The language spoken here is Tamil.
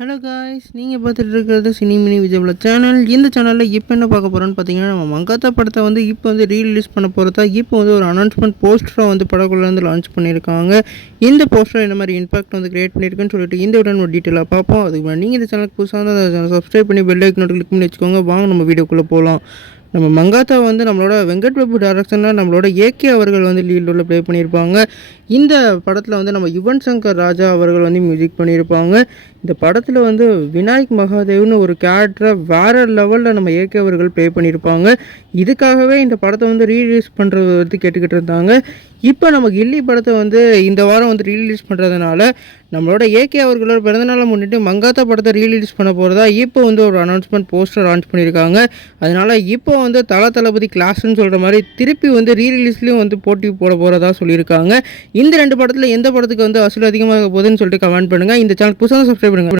ஹலோ காய்ஸ், நீங்கள் பார்த்துட்டு இருக்கிறது சினி மினி விஜயபுல சேனல். இந்த சேனலில் இப்போ என்ன பார்க்க போகிறோன்னு பார்த்தீங்கன்னா, நம்ம மங்காத்தா படத்தை வந்து இப்போ வந்து ரீரிலீஸ் பண்ண போகிறதா இப்போ வந்து ஒரு அனௌன்ஸ்மெண்ட் போஸ்டராக வந்து படக்குள்ளேருந்து லான்ச் பண்ணியிருக்காங்க. இந்த போஸ்டர் என்ன மாதிரி இம்பாக்ட் வந்து கிரியேட் பண்ணியிருக்குன்னு சொல்லிட்டு இந்த உடன் ஒரு டீட்டெயிலாக பார்ப்போம். அதுக்கு முன்னாடி நீங்கள் இந்த சேனலுக்கு புதுசாக வந்து அந்த சேனல் சப்ஸ்கிரைப் பண்ணி பெல் ஐக்கன் கிளிக் பண்ணி வச்சுக்கோங்க. வாங்க நம்ம வீடியோக்குள்ளே போகலாம். நம்ம மங்காத்தா வந்து நம்மளோட வெங்கட் பிரபு டைரக்ஷனில் நம்மளோட ஏகே அவர்கள் வந்து லீட் ரோலில் ப்ளே பண்ணியிருப்பாங்க. இந்த படத்தில் வந்து நம்ம யுவன் சங்கர் ராஜா அவர்கள் வந்து மியூசிக் பண்ணியிருப்பாங்க. இந்த படத்தில் வந்து விநாயக் மகாதேவ்னு ஒரு கேரக்டரை வேறு லெவலில் நம்ம ஏகே அவர்கள் ப்ளே பண்ணியிருப்பாங்க. இதுக்காகவே இந்த படத்தை வந்து ரீரிலீஸ் பண்ணுறது வந்து கேட்டுக்கிட்டு இருந்தாங்க. இப்போ நம்ம கில்லி படத்தை வந்து இந்த வாரம் வந்து ரீரிலீஸ் பண்ணுறதுனால நம்மளோட ஏகே அவர்களோட பிறந்தநாளை முன்னிட்டு மங்காத்தா படத்தை ரீரிலீஸ் பண்ண போகிறதா இப்போ வந்து ஒரு அனௌன்ஸ்மெண்ட் போஸ்டர் லான்ச் பண்ணியிருக்காங்க. அதனால் இப்போ வந்து தளபதி கிளாஸ்ன்னு சொல்கிற மாதிரி திருப்பி வந்து ரீரிலீஸ்லேயும் வந்து போட்டி போட போகிறதா சொல்லியிருக்காங்க. இந்த ரெண்டு படத்தில் எந்த படத்துக்கு வந்து வசூல் அதிகமாக போகுதுன்னு சொல்லிட்டு கமெண்ட் பண்ணுங்கள். இந்த சேனல் புதுசாக சப்ஸ்கிரைப் பண்ணுங்கள்.